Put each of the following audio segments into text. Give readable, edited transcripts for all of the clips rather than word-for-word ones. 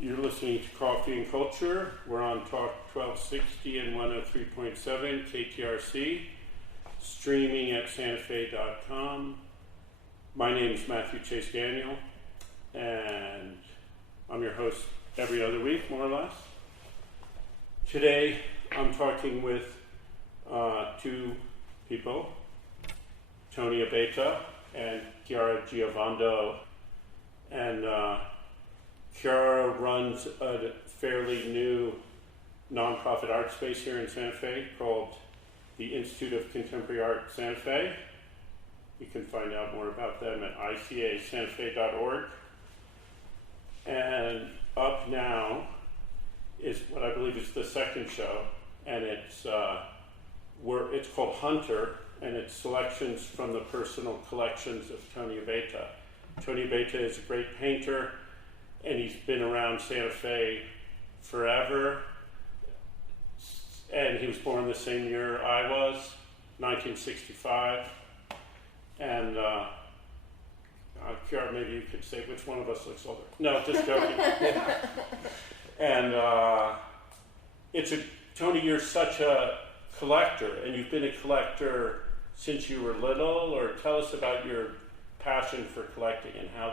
You're listening to Coffee and Culture. We're on Talk 1260 and 103.7 KTRC, streaming at santafe.com. My name is Matthew Chase Daniel, and I'm your host every other week, more or less. Today, I'm talking with two people, Tony Abeyta and Chiara Giovando, and Chiara runs a fairly new nonprofit art space here in Santa Fe called the Institute of Contemporary Art Santa Fe. You can find out more about them at icasantafe.org. And up now is what I believe is the second show, and it's called Hunter, and it's selections from the personal collections of Tony Abeyta. Tony Abeyta is a great painter, and he's been around Santa Fe forever. And he was born the same year I was, 1965. And Chiara, maybe you could say which one of us looks older. No, just joking. And Tony, you're such a collector, and you've been a collector since you were little, or tell us about your passion for collecting and how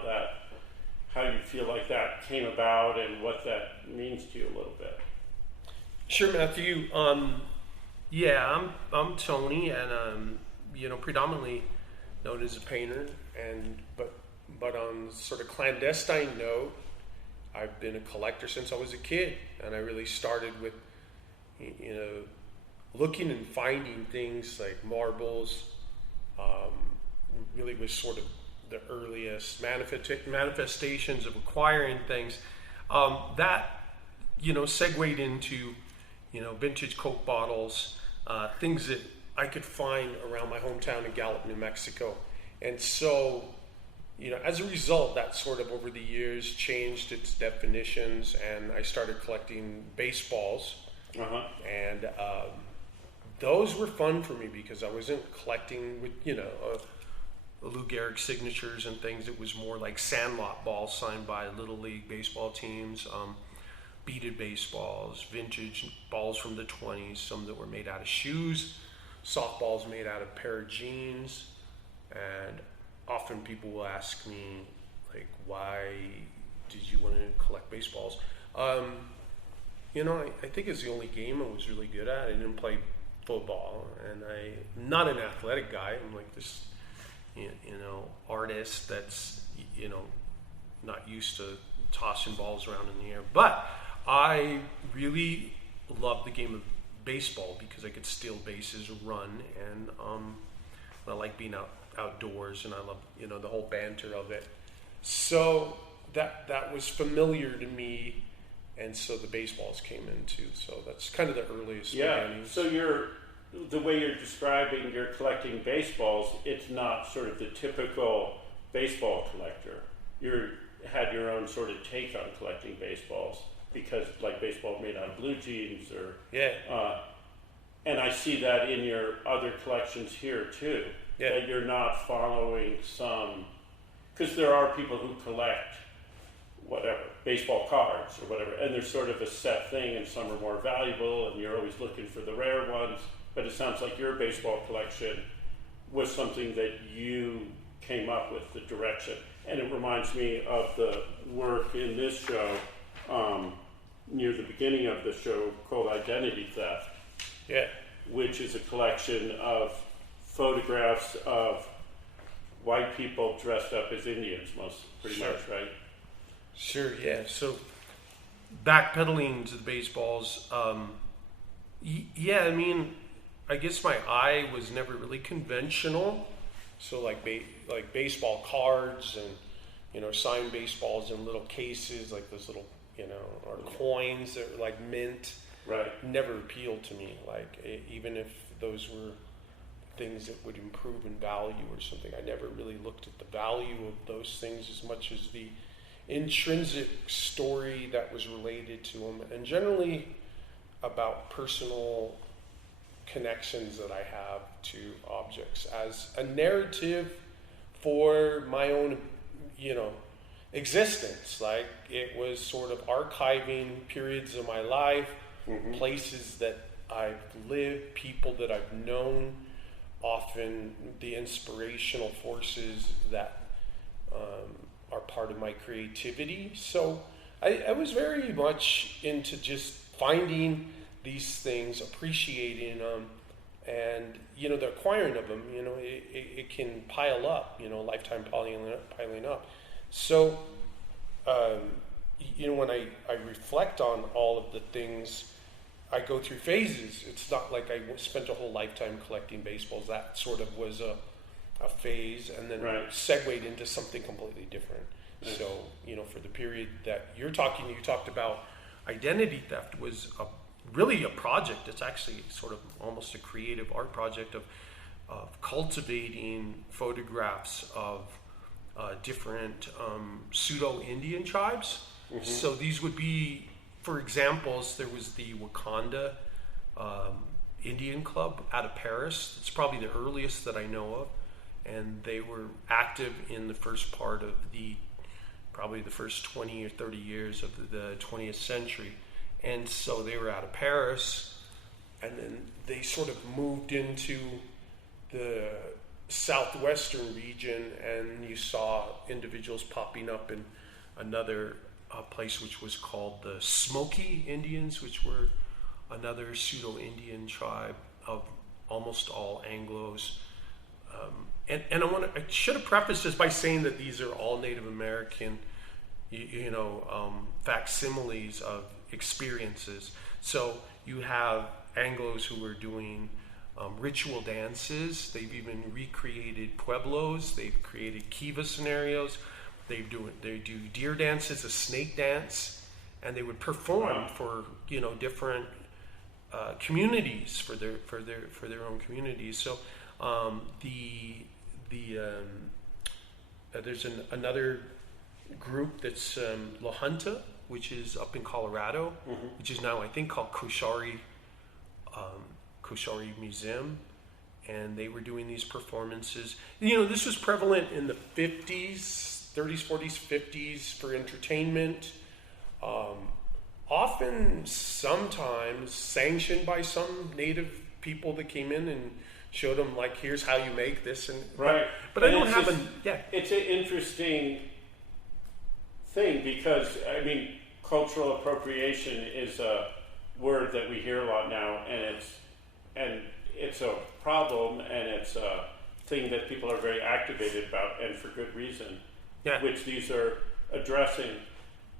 you feel like that came about and what that means to you a little bit. Sure, Matthew. I'm Tony, and predominantly known as a painter, but on sort of clandestine note, I've been a collector since I was a kid, and I really started with looking and finding things like marbles. Really was sort of the earliest manifestations of acquiring things. That segued into vintage Coke bottles, things that I could find around my hometown in Gallup, New Mexico. And so, as a result, that sort of over the years changed its definitions, and I started collecting baseballs. And those were fun for me because I wasn't collecting with, Lou Gehrig signatures and things. It was more like sandlot balls signed by Little League baseball teams, beaded baseballs, vintage balls from the 20s, some that were made out of shoes, softballs made out of a pair of jeans. And often people will ask me, like, why did you want to collect baseballs? I think it's the only game I was really good at. I didn't play football, and I'm not an athletic guy. I'm like this, artist that's, not used to tossing balls around in the air. But I really love the game of baseball because I could steal bases, run, and I like being outdoors, and I love, the whole banter of it. So that was familiar to me, and so the baseballs came in too. So that's kind of the earliest beginnings. So the way you're describing you're collecting baseballs, it's not sort of the typical baseball collector. You had your own sort of take on collecting baseballs because, like, baseball made out of blue jeans, and I see that in your other collections here too. Yeah. That you're not following because there are people who collect whatever, baseball cards or whatever, and there's sort of a set thing, and some are more valuable, and you're always looking for the rare ones. But it sounds like your baseball collection was something that you came up with, the direction. And it reminds me of the work in this show, near the beginning of the show, called Identity Theft. Yeah. Which is a collection of photographs of white people dressed up as Indians, pretty much, right? Sure, yeah. So, backpedaling to the baseballs, I guess my eye was never really conventional. So like baseball cards and signed baseballs in little cases, like those little or coins that were like mint. Right. Never appealed to me. Like even if those were things that would improve in value or something, I never really looked at the value of those things as much as the intrinsic story that was related to them, and generally about personal connections that I have to objects as a narrative for my own, existence. Like, it was sort of archiving periods of my life, places that I've lived, people that I've known, often the inspirational forces that are part of my creativity. So I was very much into just finding these things, appreciating them, and, you know, the acquiring of them, you know, it can pile up, you know, lifetime piling up. So, you know, when I reflect on all of the things, I go through phases. It's not like I spent a whole lifetime collecting baseballs. That sort of was a phase, and then segued into something completely different. So, you know, for the period that you talked about identity theft was really a project. It's actually sort of almost a creative art project of cultivating photographs of different pseudo-Indian tribes. So these would be, for examples, there was the Wakanda Indian Club out of Paris. It's probably the earliest that I know of, and they were active in the first part of probably the first 20 or 30 years of the 20th century. And so they were out of Paris, and then they sort of moved into the southwestern region, and you saw individuals popping up in another place which was called the Smoky Indians, which were another pseudo-Indian tribe of almost all Anglos. And I should have prefaced this by saying that these are all Native American, facsimiles of experiences. So you have Anglos who were doing ritual dances. They've even recreated pueblos. They've created kiva scenarios. They do deer dances, a snake dance, and they would perform for different communities for their own communities. So there's another group that's La Junta, which is up in Colorado, which is now I think called Koshari Museum, and they were doing these performances. This was prevalent in the 50s, 30s, 40s, 50s for entertainment. Often, sometimes sanctioned by some native people that came in and showed them, like, here's how you make this, and right. But I don't have It's an interesting thing because cultural appropriation is a word that we hear a lot now, and it's a problem, and it's a thing that people are very activated about, and for good reason. Yeah. Which these are addressing.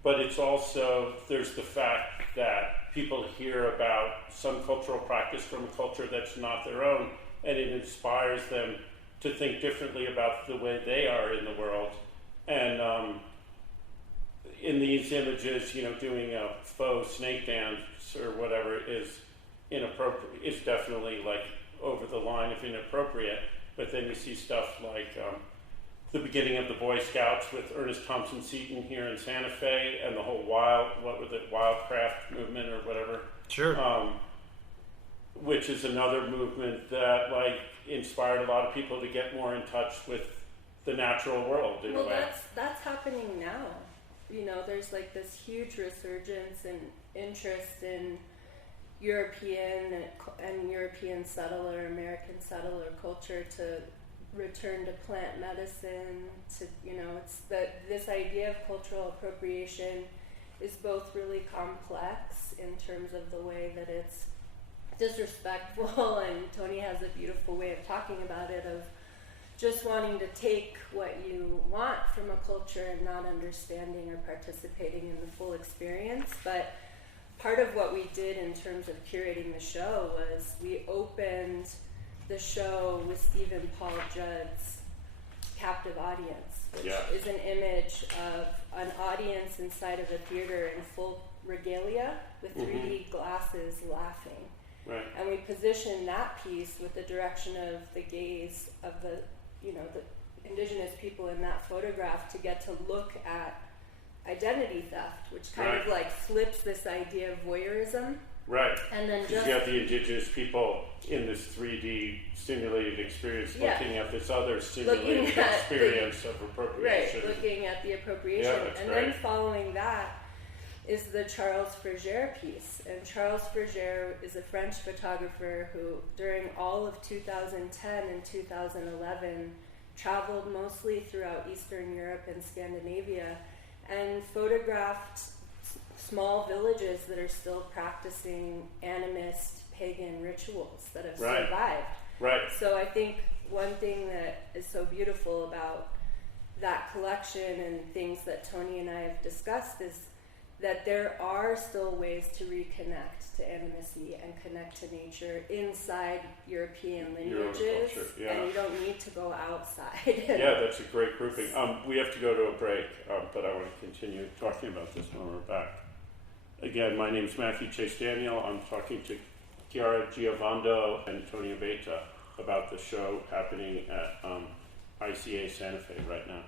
But it's also, there's the fact that people hear about some cultural practice from a culture that's not their own, and it inspires them to think differently about the way they are in the world. And in these images, doing a faux snake dance or whatever is inappropriate. It's definitely like over the line of inappropriate. But then you see stuff like the beginning of the Boy Scouts with Ernest Thompson Seton here in Santa Fe, and the whole wildcraft movement or whatever. Sure. Which is another movement that inspired a lot of people to get more in touch with the natural world in a way. That's happening now. There's this huge resurgence and interest in European and European settler, American settler culture to return to plant medicine. It's this idea of cultural appropriation is both really complex in terms of the way that it's disrespectful, and Tony has a beautiful way of talking about it, of just wanting to take what you want from a culture and not understanding or participating in the full experience. But part of what we did in terms of curating the show was we opened the show with Stephen Paul Judd's Captive Audience, which is an image of an audience inside of a theater in full regalia with 3D glasses laughing. Right. And we positioned that piece with the direction of the gaze of the indigenous people in that photograph to get to look at identity theft, which kind of flips this idea of voyeurism Right. And then because you have the indigenous people in this 3D simulated experience looking at this other simulated experience of appropriation. Right, looking at the appropriation. Yeah, and great. Then following that is the Charles Frégère piece. And Charles Frégère is a French photographer who, during all of 2010 and 2011, traveled mostly throughout Eastern Europe and Scandinavia and photographed small villages that are still practicing animist pagan rituals that have survived. Right. So I think one thing that is so beautiful about that collection and things that Tony and I have discussed is that there are still ways to reconnect to animacy and connect to nature inside European lineages, and you don't need to go outside. Yeah, that's a great grouping. We have to go to a break, but I want to continue talking about this when we're back. Again, my name is Matthew Chase Daniel. I'm talking to Chiara Giovando and Tony Abeyta about the show happening at ICA Santa Fe right now.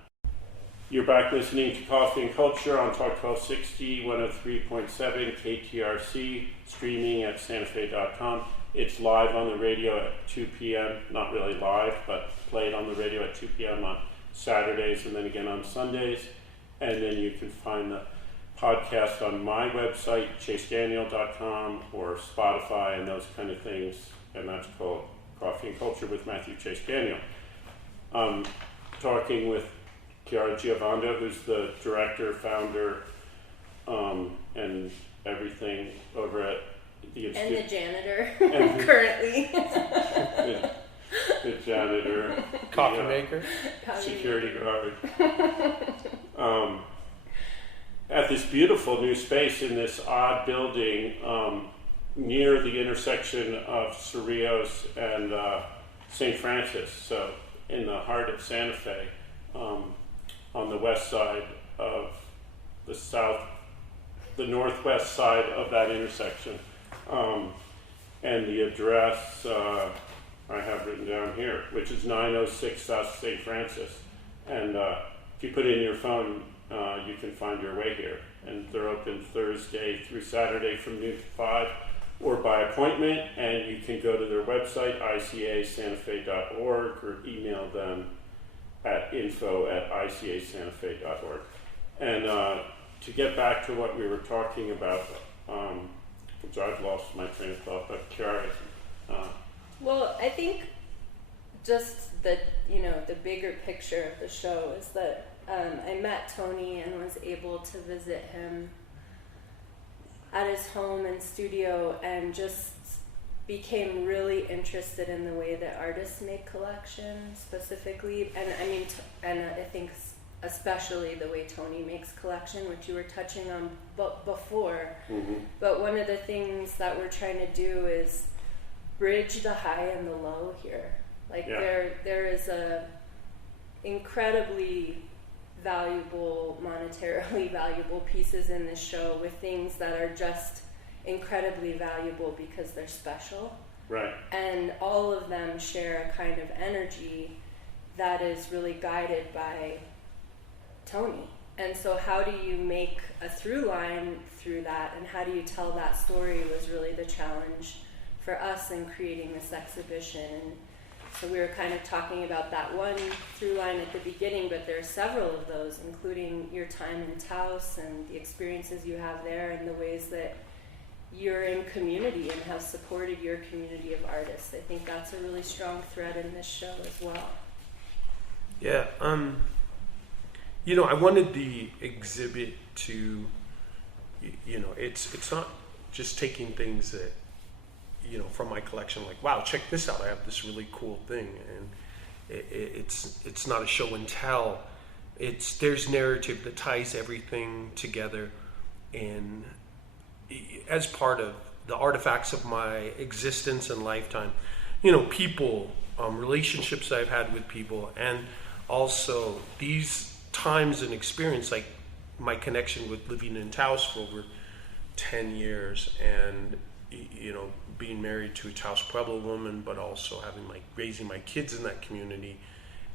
You're back listening to Coffee and Culture on Talk 1260, 103.7 KTRC, streaming at santafe.com. It's live on the radio at 2 p.m., not really live, but played on the radio at 2 p.m. on Saturdays and then again on Sundays. And then you can find the podcast on my website, chasedaniel.com, or Spotify and those kind of things. And that's called Coffee and Culture with Matthew Chase Daniel. Talking with Chiara Giovando, who's the director, founder, and everything over at the Institute. And the janitor, currently. the janitor. Coffee maker. Security guard. At this beautiful new space in this odd building near the intersection of Cerrillos and St. Francis, so in the heart of Santa Fe. On the west side of the northwest side of that intersection. And the address I have written down here, which is 906 South St. Francis. And if you put it in your phone, you can find your way here. And they're open Thursday through Saturday from noon to 5, or by appointment. And you can go to their website, icasantafe.org, or email them at info@icasantafe.org. And to get back to what we were talking about, which I've lost my train of thought, but Chiara. Well, I think just the bigger picture of the show is that I met Tony and was able to visit him at his home and studio and just became really interested in the way that artists make collections specifically, and I think especially the way Tony makes collection, which you were touching on before. Mm-hmm. But one of the things that we're trying to do is bridge the high and the low here. There is a incredibly valuable, monetarily valuable pieces in this show with things that are just incredibly valuable because they're special. Right. And all of them share a kind of energy that is really guided by Tony. And so how do you make a through line through that, and how do you tell that story was really the challenge for us in creating this exhibition. And so we were kind of talking about that one through line at the beginning, but there are several of those, including your time in Taos and the experiences you have there and the ways that you're in community and have supported your community of artists. I think that's a really strong thread in this show as well. Yeah, I wanted the exhibit to, it's not just taking things that, from my collection, like, wow, check this out, I have this really cool thing, and it's not a show and tell. There's narrative that ties everything together, and as part of the artifacts of my existence and lifetime, people, relationships I've had with people, and also these times and experience, like my connection with living in Taos for over 10 years, and being married to a Taos Pueblo woman, but also raising my kids in that community.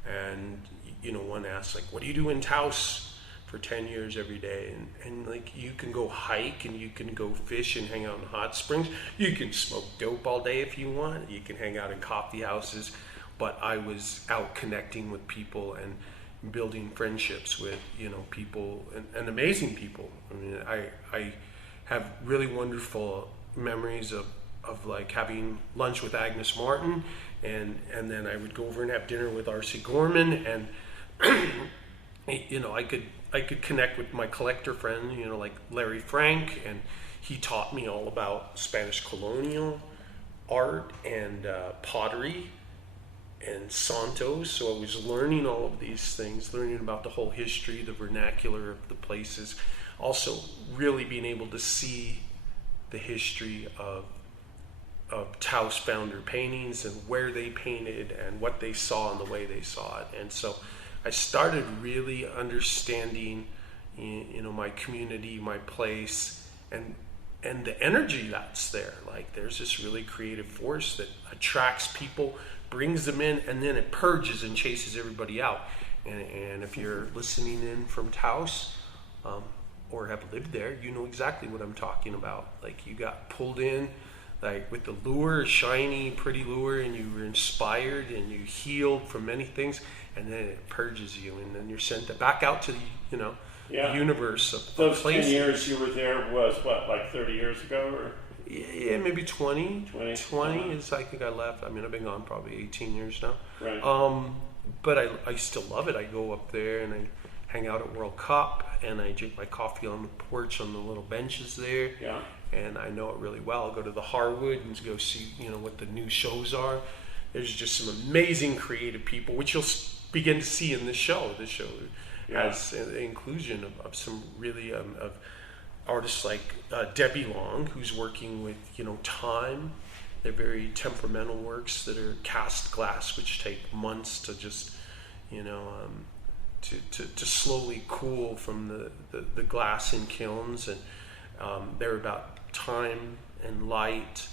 And one asks, like, what do you do in Taos for 10 years every day, and like you can go hike and you can go fish and hang out in hot springs. You can smoke dope all day if you want. You can hang out in coffee houses, but I was out connecting with people and building friendships with people and amazing people. I mean, I have really wonderful memories of like having lunch with Agnes Martin, and then I would go over and have dinner with R.C. Gorman, and I could connect with my collector friend, like Larry Frank, and he taught me all about Spanish colonial art and pottery and Santos. So I was learning all of these things, learning about the whole history, the vernacular of the places, also really being able to see the history of Taos founder paintings and where they painted and what they saw and the way they saw it. And so I started really understanding, my community, my place, and the energy that's there. Like there's this really creative force that attracts people, brings them in, and then it purges and chases everybody out. And if you're listening in from Taos, or have lived there, you know exactly what I'm talking about. Like you got pulled in, like with the lure, shiny, pretty lure, and you were inspired and you healed from many things, and then it purges you, and then you're sent back out to the, the universe of those places. 10 years you were there was what, like 30 years ago, or? Yeah, maybe 20 is I think I left. I mean, I've been gone probably 18 years now. Right. But I still love it. I go up there and I hang out at World Cup, and I drink my coffee on the porch on the little benches there. Yeah. And I know it really well. I'll go to the Harwood and go see, what the new shows are. There's just some amazing creative people, which you'll begin to see in this show. This show has an inclusion of some really of artists like Debbie Long, who's working with, time. They're very temperamental works that are cast glass, which take months to just, to slowly cool from the glass in kilns. And they're about time and light,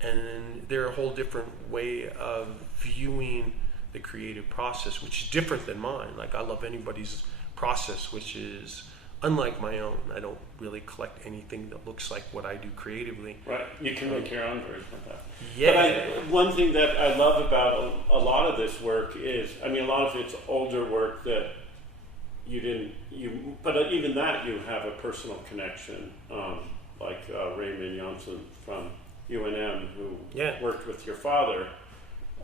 and they're a whole different way of viewing the creative process, which is different than mine. Like I love anybody's process, which is unlike my own. I don't really collect anything that looks like what I do creatively. Right, you can make your own version of that. Yeah. But one thing that I love about a lot of this work is, a lot of it's older work that but even that you have a personal connection, like Raymond Johnson from UNM, who worked with your father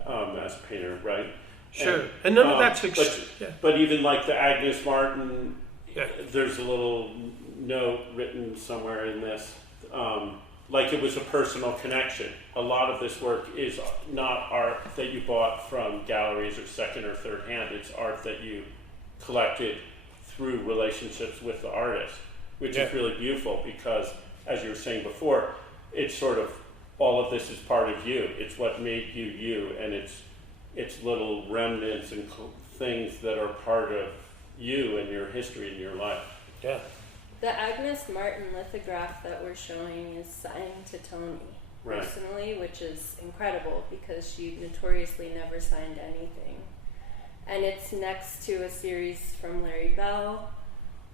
as a painter, right? Sure, and none of that's but even like the Agnes Martin, there's a little note written somewhere in this, like it was a personal connection. A lot of this work is not art that you bought from galleries or second or third hand. It's art that you collected through relationships with the artist, which is really beautiful because, as you were saying before, it's sort of all of this is part of you. It's what made you you, and it's little remnants and things that are part of you and your history and your life. Yeah. The Agnes Martin lithograph that we're showing is signed to Tony personally, which is incredible because she notoriously never signed anything. And it's next to a series from Larry Bell,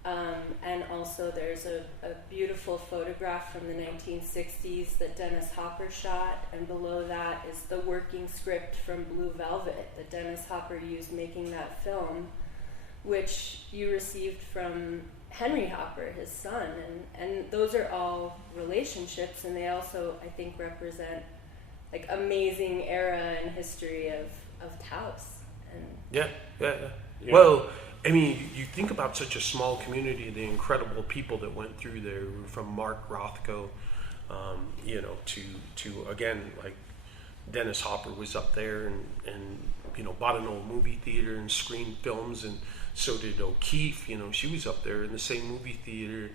and also there's a beautiful photograph from the 1960s that Dennis Hopper shot, and below that is the working script from Blue Velvet that Dennis Hopper used making that film, which you received from Henry Hopper, his son, and those are all relationships, and they also, I think, represent like amazing era and history of Taos. And yeah. Well, you think about such a small community, the incredible people that went through there, from Mark Rothko, to again, like Dennis Hopper was up there and bought an old movie theater and screened films, and so did O'Keeffe. She was up there in the same movie theater,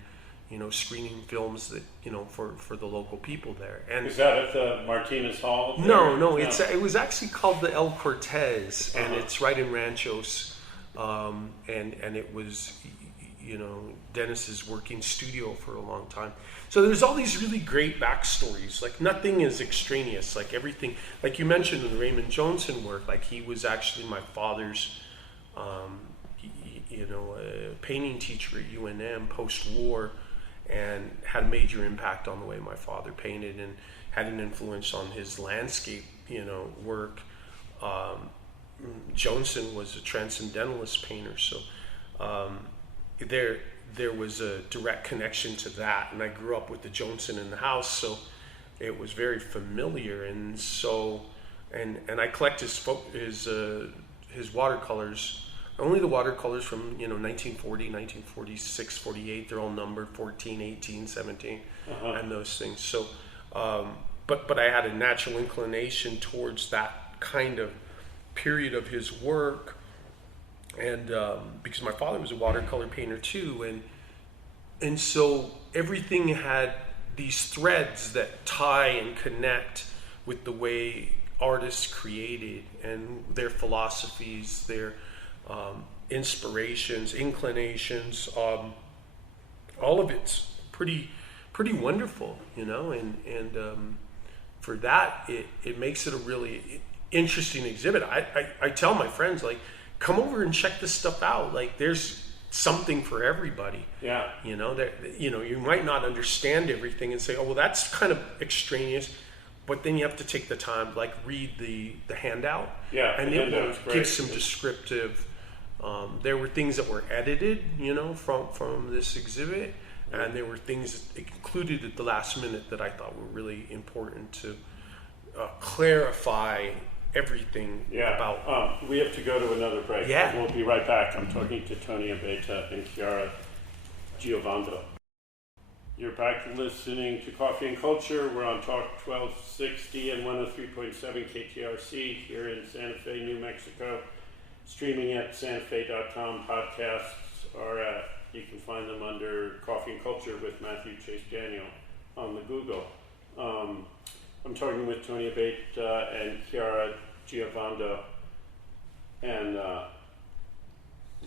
screening films that, for the local people there. And is that at the Martinez Hall? No. It was actually called the El Cortez, and it's right in Ranchos, and it was, Dennis's working studio for a long time. So there's all these really great backstories. Like nothing is extraneous. Like everything, like you mentioned in the Raymond Johnson work, like he was actually my father's, a painting teacher at UNM post-war, and had a major impact on the way my father painted, and had an influence on his landscape, work. Johnson was a transcendentalist painter, so there was a direct connection to that, and I grew up with the Johnson in the house, so it was very familiar. And so, and I collect his watercolors, only the watercolors from 1940, 1946, 48. They're all numbered 14, 18, 17, and those things. So, but I had a natural inclination towards that kind of period of his work, and because my father was a watercolor painter too, and so everything had these threads that tie and connect with the way artists created and their philosophies, their inspirations, inclinations. All of it's pretty wonderful, and for that it makes it a really interesting exhibit. I tell my friends, like, come over and check this stuff out. Like, there's something for everybody. Yeah. You might not understand everything and say, oh, well, that's kind of extraneous, but then you have to take the time, like, read the handout. Yeah, and it will give some descriptive. There were things that were edited, from this exhibit, and there were things included at the last minute that I thought were really important to clarify everything about. We have to go to another break. Yeah. We'll be right back. I'm talking to Tony Abeyta and Chiara Giovando. You're back listening to Coffee and Culture. We're on Talk 1260 and 103.7 KTRC here in Santa Fe, New Mexico. Streaming at santafe.com. Podcasts are you can find them under Coffee and Culture with Matthew Chase Daniel on the Google. I'm talking with Tony Abeyta and Chiara Giovando, and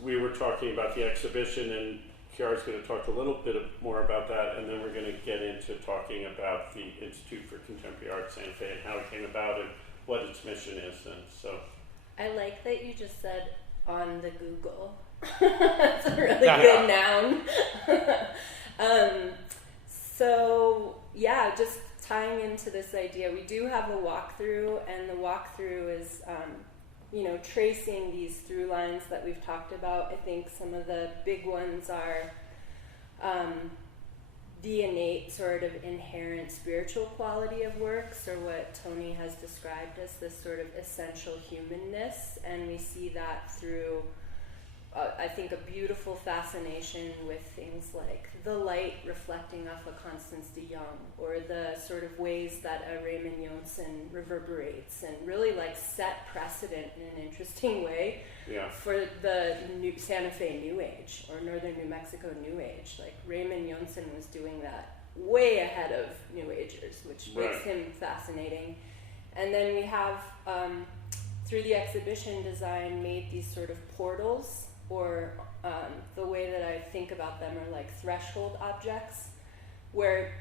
we were talking about the exhibition, and Chiara's going to talk a little bit more about that, and then we're going to get into talking about the Institute for Contemporary Art Santa Fe and how it came about and what its mission is. And so, I like that you just said on the Google. That's a really good noun. So yeah, just tying into this idea, we do have a walkthrough, and the walkthrough is, tracing these through lines that we've talked about. I think some of the big ones are the innate sort of inherent spiritual quality of works, or what Tony has described as this sort of essential humanness, and we see that through I think a beautiful fascination with things like the light reflecting off of Constance de Jong, or the sort of ways that a Raymond Johnson reverberates and really like set precedent in an interesting way for the new Santa Fe New Age or Northern New Mexico New Age. Like Raymond Johnson was doing that way ahead of New Agers, which makes him fascinating. And then we have, through the exhibition design, made these sort of portals, or the way that I think about them are like threshold objects, where,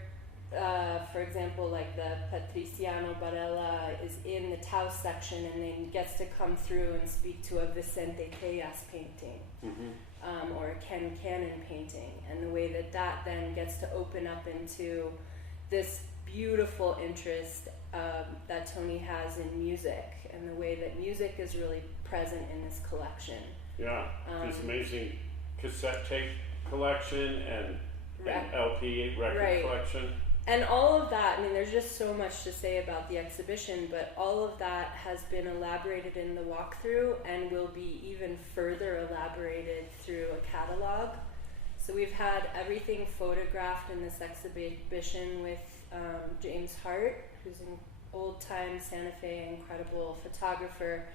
for example, like the Patriciano Barella is in the Tau section and then gets to come through and speak to a Vicente Tellas painting, or a Ken Cannon painting, and the way that that then gets to open up into this beautiful interest that Tony has in music, and the way that music is really present in this collection. Yeah, this amazing cassette tape collection and LP record collection. And all of that, I mean, there's just so much to say about the exhibition, but all of that has been elaborated in the walkthrough and will be even further elaborated through a catalog. So we've had everything photographed in this exhibition with James Hart, who's an old-time Santa Fe incredible photographer,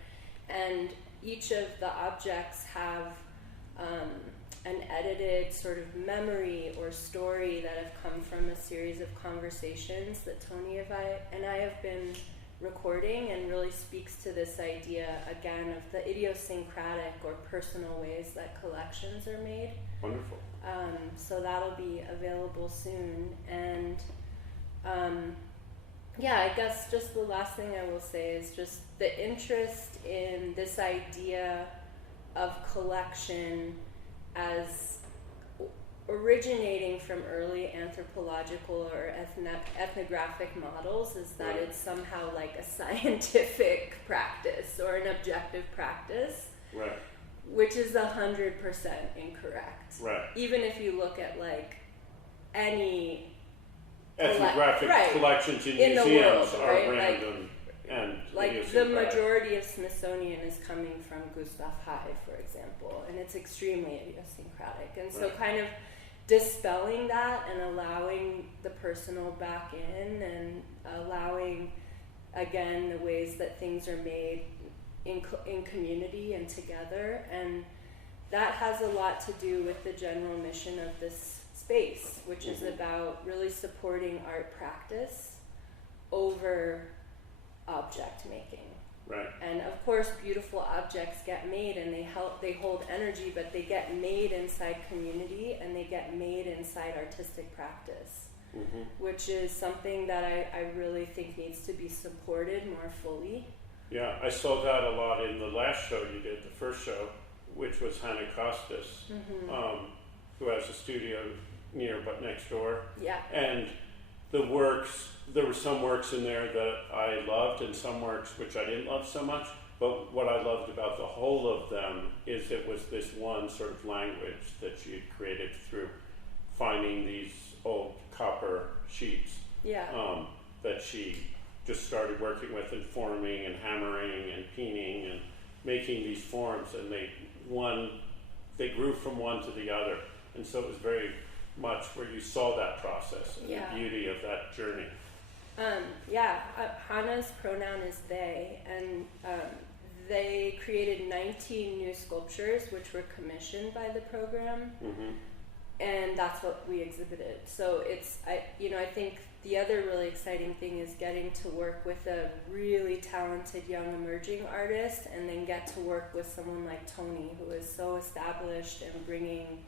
and each of the objects have an edited sort of memory or story that have come from a series of conversations that Tony and I have been recording, and really speaks to this idea, again, of the idiosyncratic or personal ways that collections are made. Wonderful. So that'll be available soon. And I guess just the last thing I will say is just the interest in this idea of collection as originating from early anthropological or ethnographic models is that it's somehow like a scientific practice or an objective practice, right, which is 100% incorrect. right. Even if you look at like any Ethnographic collections in the museums world, are right? random and Like the idiosyncratic. majority of Smithsonian is coming from Gustav Heye, for example, and it's extremely idiosyncratic. And so kind of dispelling that and allowing the personal back in and allowing, again, the ways that things are made in community and together. And that has a lot to do with the general mission of this space, which is about really supporting art practice over object making. Right. And of course, beautiful objects get made and they hold energy, but they get made inside community and they get made inside artistic practice, which is something that I really think needs to be supported more fully. Yeah, I saw that a lot in the last show you did, the first show, which was Hannah Costas, who has a studio near but next door. Yeah. And the works, there were some works in there that I loved and some works which I didn't love so much, but what I loved about the whole of them is it was this one sort of language that she had created through finding these old copper sheets that she just started working with and forming and hammering and peening and making these forms, and they grew from one to the other, and so it was very much where you saw that process and the beauty of that journey. Hannah's pronoun is they, and they created 19 new sculptures which were commissioned by the program, and that's what we exhibited. So I think the other really exciting thing is getting to work with a really talented young emerging artist, and then get to work with someone like Tony, who is so established and bringing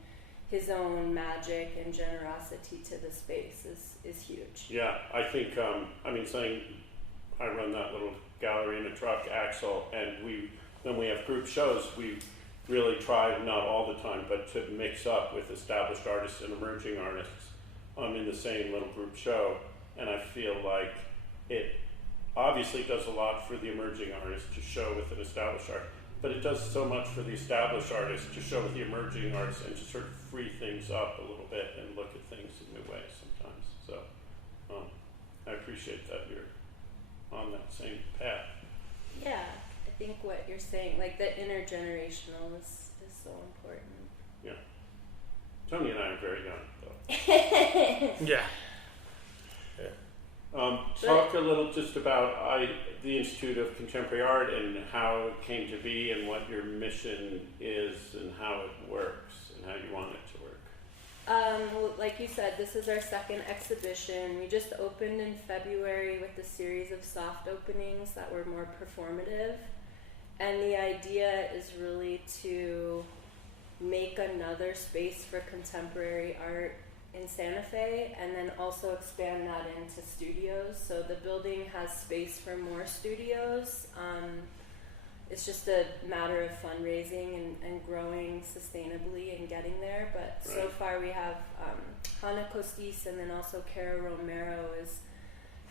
his own magic and generosity to the space is huge. Yeah, I think, saying I run that little gallery in a truck, Axel, and when we have group shows, we really try, not all the time, but to mix up with established artists and emerging artists in the same little group show. And I feel like it obviously does a lot for the emerging artists to show with an established artist, but it does so much for the established artists to show with the emerging artists and to sort of free things up a little bit and look at things in new ways sometimes. So I appreciate that you're on that same path. Yeah, I think what you're saying, like the intergenerational is so important. Yeah. Tony and I are very young, though. Yeah. Talk a little just about the Institute of Contemporary Art and how it came to be and what your mission is and how it works and how you want it to work. Well, like you said, this is our second exhibition. We just opened in February with a series of soft openings that were more performative. And the idea is really to make another space for contemporary art in Santa Fe, and then also expand that into studios. So the building has space for more studios. It's just a matter of fundraising and growing sustainably and getting there. But so far we have Hannah Costis, and then also Chiara Romero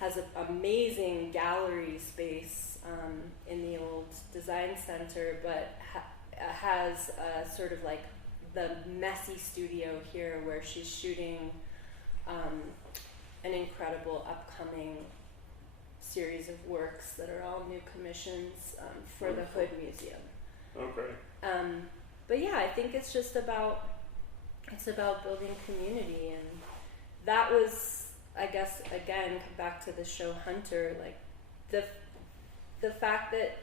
has an amazing gallery space in the old design center, but has sort of like the messy studio here where she's shooting an incredible upcoming series of works that are all new commissions for the Hood Museum. Okay. But yeah, I think it's just about building community, and that was, I guess, again, come back to the show Hunter, like the fact that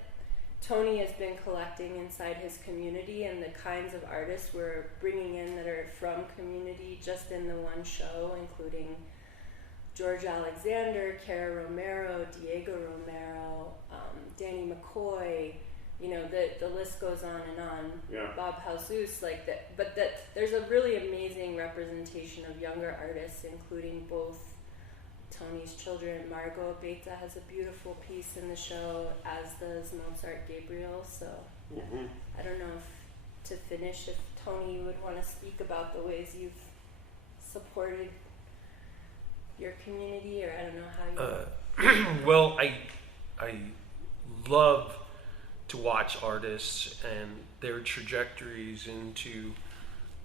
Tony has been collecting inside his community and the kinds of artists we're bringing in that are from community just in the one show, including George Alexander, Chiara Romero, Diego Romero, Danny McCoy, the list goes on and on. Yeah. Bob Jesus, like that. But that there's a really amazing representation of younger artists, including both Tony's children. Margot Abeyta has a beautiful piece in the show, as does Mozart Gabriel. So I don't know if to finish, if Tony, you would want to speak about the ways you've supported your community, or I don't know how you... Well, I love to watch artists and their trajectories into,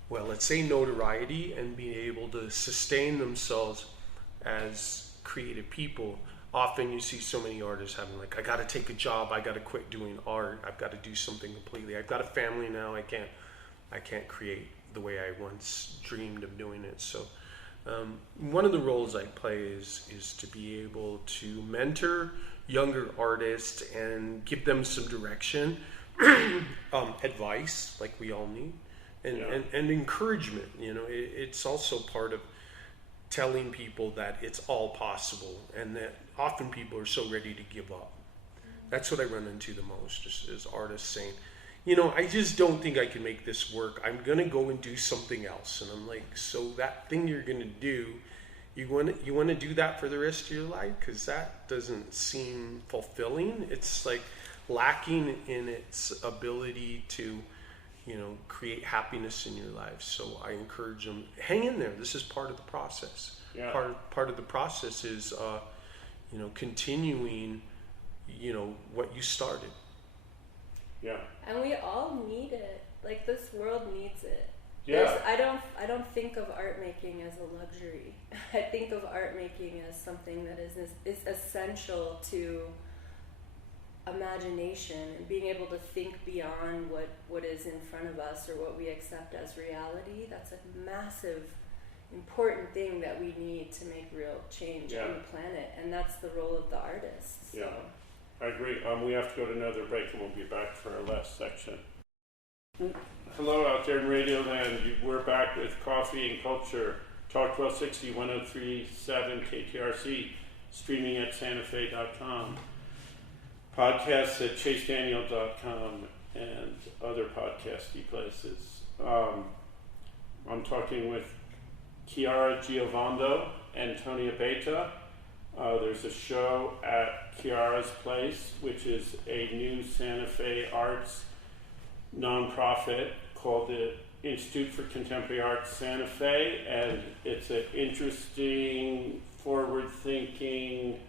well, let's say notoriety, and being able to sustain themselves as creative people. Often you see so many artists having like, I got to take a job, I got to quit doing art, I've got to do something completely. I've got a family now, I can't create the way I once dreamed of doing it. So one of the roles I play is to be able to mentor younger artists and give them some direction, advice like we all need, and encouragement. You know, it's also part of telling people that it's all possible, and that often people are so ready to give up. That's what I run into the most, just as artists saying, you know, I just don't think I can make this work. I'm going to go and do something else. And I'm like, so that thing you're going to do, you want to do that for the rest of your life? Because that doesn't seem fulfilling. It's like lacking in its ability to, you know, create happiness in your life. So I encourage them, hang in there. This is part of the process. Yeah. Part of the process is, you know, continuing, you know, what you started. Yeah. And we all need it. Like, this world needs it. Yeah. I don't think of art making as a luxury. I think of art making as something that is essential to imagination and being able to think beyond what is in front of us or what we accept as reality. That's a massive, important thing that we need to make real change on the planet, and that's the role of the artist. So. Yeah. I agree. We have to go to another break, and we'll be back for our last section. Hello out there in Radio Land. We're back with Coffee and Culture. Talk 1260, 103.7 KTRC, streaming at santafe.com, podcasts at chasedaniel.com, and other podcasty places. I'm talking with Chiara Giovando and Tony Abeyta. There's a show at Chiara's Place, which is a new Santa Fe arts nonprofit called the Institute for Contemporary Art Santa Fe, and it's an interesting, forward-thinking,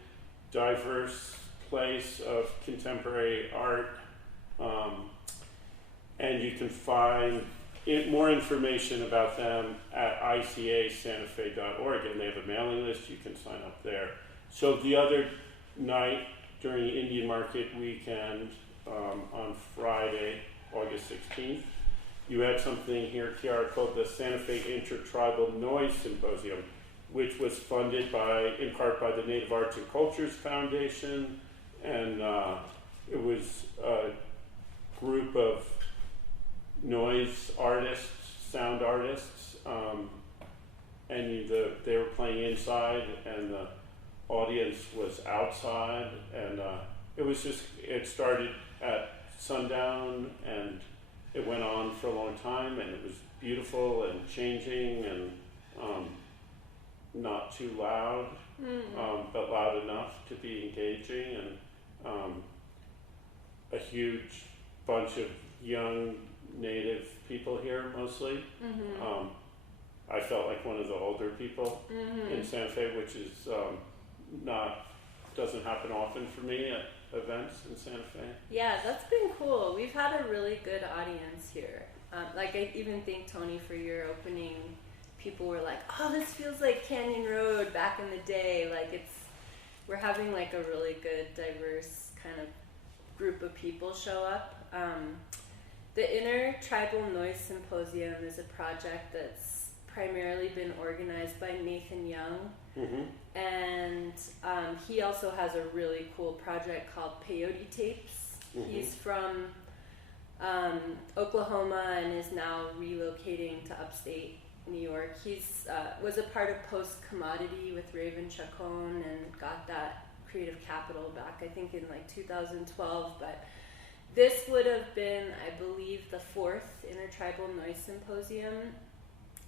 diverse place of contemporary art, and you can find more information about them at icasantafe.org, and they have a mailing list. You can sign up there. So the other night during the Indian Market weekend, on Friday, August 16th, you had something here, Chiara, called the Santa Fe Intertribal Noise Symposium, which was funded in part by the Native Arts and Cultures Foundation, and it was a group of noise artists, sound artists, and they were playing inside, and the audience was outside, and it started at sundown, and it went on for a long time, and it was beautiful and changing, and not too loud, but loud enough to be engaging, and a huge bunch of young Native people here mostly. I felt like one of the older people in Santa Fe, which is doesn't happen often for me at events in Santa Fe. Yeah, that's been cool. We've had a really good audience here. Like, I even think, Tony, for your opening, people were like, oh, this feels like Canyon Road back in the day. Like, we're having like a really good, diverse kind of group of people show up. The Intertribal Noise Symposium is a project that's primarily been organized by Nathan Young. And he also has a really cool project called Peyote Tapes. He's from Oklahoma and is now relocating to upstate New York. He's was a part of Post Commodity with Raven Chacon and got that creative capital back, I think, in like 2012. But this would have been, I believe, the 4th Intertribal Noise Symposium,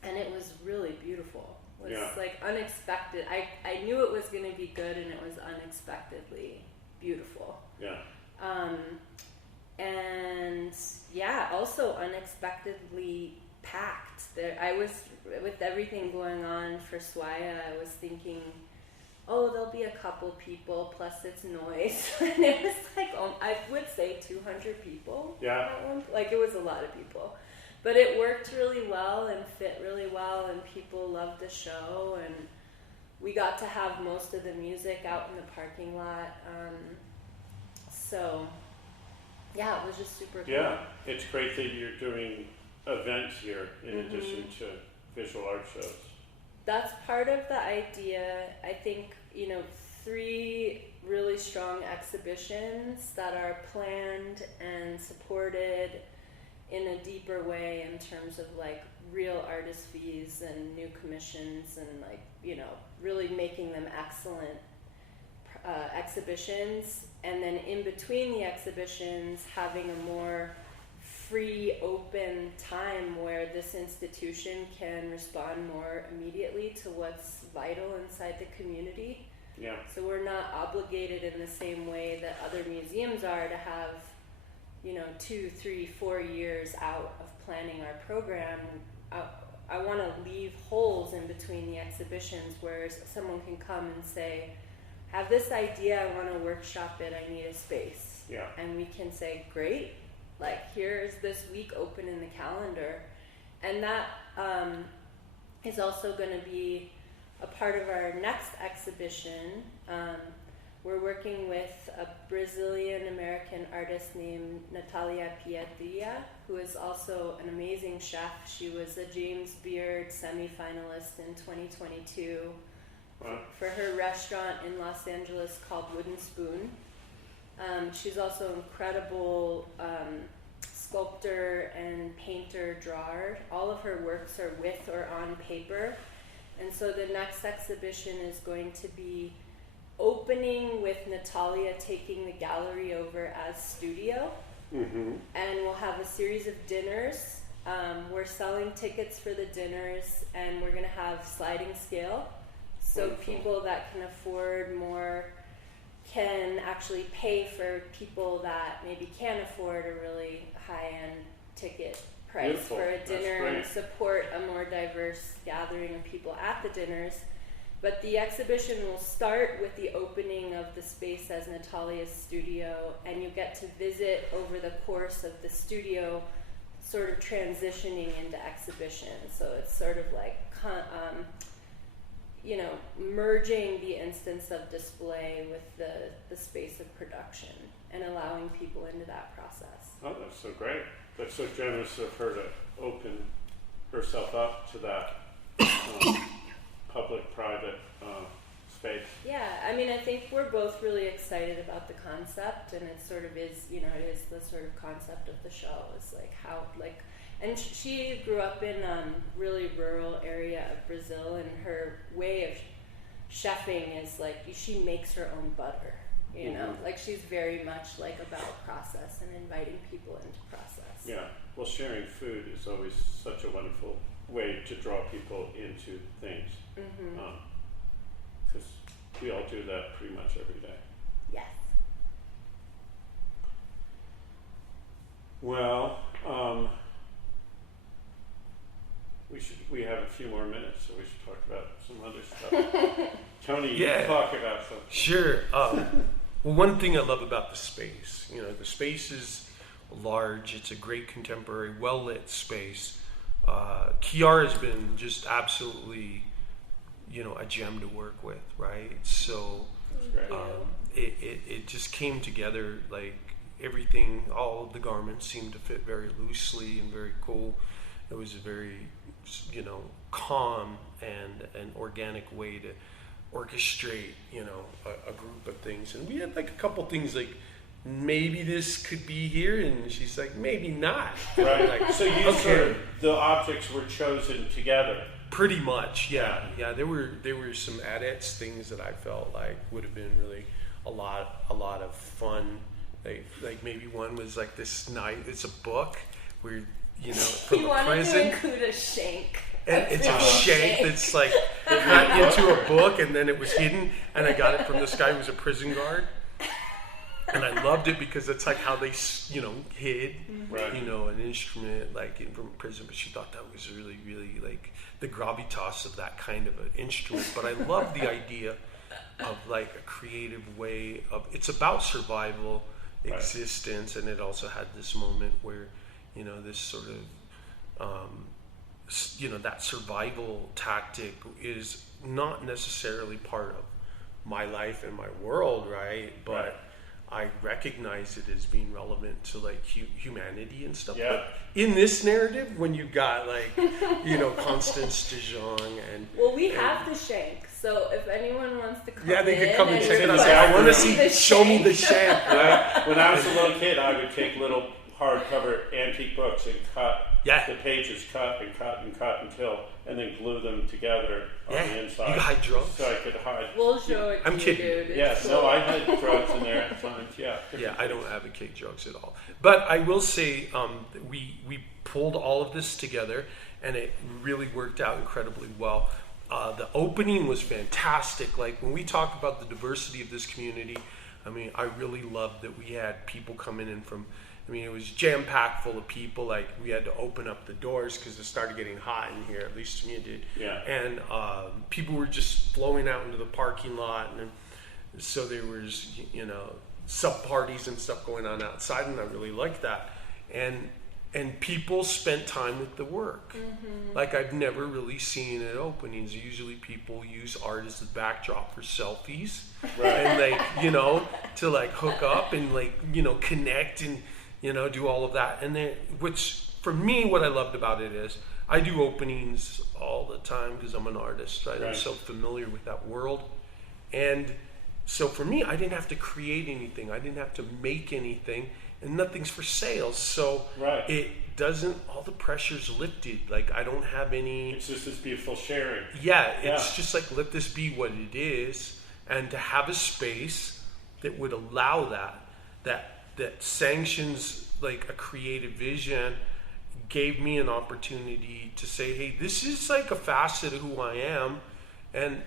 and it was really beautiful. It was like unexpected. I knew it was going to be good, and it was unexpectedly beautiful. Yeah. And yeah, also unexpectedly packed. I was, with everything going on for Swaya, I was thinking, oh, there'll be a couple people, plus it's noise. And it was like, I would say 200 people. Yeah. Like, it was a lot of people. But it worked really well and fit really well, and people loved the show, and we got to have most of the music out in the parking lot. So, yeah, it was just super cool. Yeah, it's great that you're doing events here in addition to visual art shows. That's part of the idea. I think, 3 really strong exhibitions that are planned and supported in a deeper way in terms of like real artist fees and new commissions and like, really making them excellent exhibitions. And then in between the exhibitions, having a more free, open time where this institution can respond more immediately to what's vital inside the community. Yeah. So we're not obligated in the same way that other museums are to have, 2, 3, 4 years out of planning our program. I want to leave holes in between the exhibitions where someone can come and say, I have this idea, I want to workshop it, I need a space. Yeah. And we can say, great, like here's this week open in the calendar. And that is also going to be a part of our next exhibition. We're working with a Brazilian-American artist named Natalia Pietria, who is also an amazing chef. She was a James Beard semi-finalist in 2022 for her restaurant in Los Angeles called Wooden Spoon. She's also an incredible sculptor and painter, drawer. All of her works are with or on paper. And so the next exhibition is going to be opening with Natalia taking the gallery over as studio. And we'll have a series of dinners. We're selling tickets for the dinners, and we're going to have sliding scale. So wonderful. People that can afford more can actually pay for people that maybe can't afford a really high-end ticket price Beautiful. For a dinner and support a more diverse gathering of people at the dinners. But the exhibition will start with the opening of the space as Natalia's studio, and you get to visit over the course of the studio, sort of transitioning into exhibition. So it's sort of like, merging the instance of display with the space of production and allowing people into that process. Oh, that's so great. That's so generous of her to open herself up to that public-private space. Yeah, I mean, I think we're both really excited about the concept, and it sort of is, it is the sort of concept of the show. It's like how, and she grew up in a really rural area of Brazil, and her way of chefing is like, she makes her own butter, like she's very much like about process and inviting people into process. Yeah, well, sharing food is always such a wonderful way to draw people into things. Because we all do that pretty much every day. Yes. Well, we have a few more minutes, so we should talk about some other stuff. Tony, you talk about something. Sure. Well, one thing I love about the space, the space is large. It's a great contemporary, well-lit space. Chiara's been just absolutely, a gem to work with, right? So it just came together, like everything, all of the garments seemed to fit very loosely and very cool. It was a very, calm and an organic way to orchestrate, a group of things. And we had like a couple things like, maybe this could be here, and she's like, maybe not. Right. Like, so the objects were chosen together. Pretty much, yeah. There were some adets, things that I felt like would have been really a lot of fun. Like maybe one was like this night. It's a book where from you a prison. To include a shank. And it's a shank that's like cut into a book, and then it was hidden, and I got it from this guy who was a prison guard. And I loved it because it's like how they, hid, Right. an instrument like from prison. But she thought that was really, really like the gravitas of that kind of an instrument. But I love the idea of like a creative way of, it's about survival, Right. existence, and it also had this moment where, this sort of, that survival tactic is not necessarily part of my life and my world, right? But Right. I recognize it as being relevant to like humanity and stuff. Yeah. But in this narrative, when you got like, Constance de Jong and Well, we have the shank, so if anyone wants to come in, they could come and check it out. request I want to the see. Show me the shank. When I was a little kid, I would take little hardcover antique books and cut the pages, cut and then glue them together on the inside. You hide drugs? So I could hide. We'll show it to I'm you, kidding. dude. It's Yes, cool. no, I had drugs in there at times, yeah. Yeah, I don't advocate drugs at all. But I will say we pulled all of this together, and it really worked out incredibly well. The opening was fantastic. Like when we talk about the diversity of this community, I really loved that we had people coming in from, it was jam-packed full of people. Like we had to open up the doors because it started getting hot in here, at least to me it did. Yeah. And people were just flowing out into the parking lot, and so there was, sub-parties and stuff going on outside, and I really liked that. And people spent time with the work. Mm-hmm. Like I've never really seen at openings. Usually people use art as the backdrop for selfies. Right. And to like hook up and connect and, do all of that. And then, which for me, what I loved about it is I do openings all the time because I'm an artist, right? I'm so familiar with that world. And so for me, I didn't have to create anything. I didn't have to make anything. And nothing's for sale, so it doesn't. All the pressure's lifted. Like I don't have any. It's just this beautiful sharing. Yeah, it's just like let this be what it is, and to have a space that would allow that sanctions like a creative vision, gave me an opportunity to say, hey, this is like a facet of who I am, and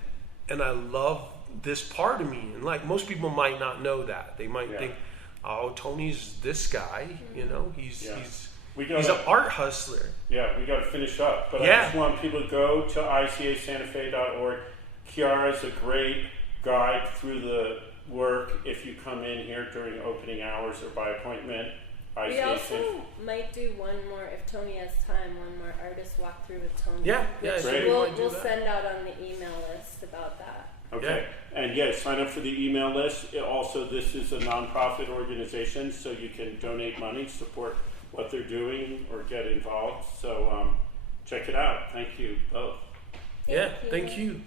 I love this part of me. And like most people might not know that. They might think, oh, Tony's this guy, he's an art hustler. Yeah, we got to finish up. But I just want people to go to icasantafe.org. Chiara's a great guide through the work if you come in here during opening hours or by appointment. We also might do one more, if Tony has time, one more artist walkthrough with Tony. Yeah, great. We'll send out on the email list about that. Okay, and sign up for the email list. Also, this is a nonprofit organization, so you can donate money, support what they're doing, or get involved. So check it out. Thank you both. Thank you.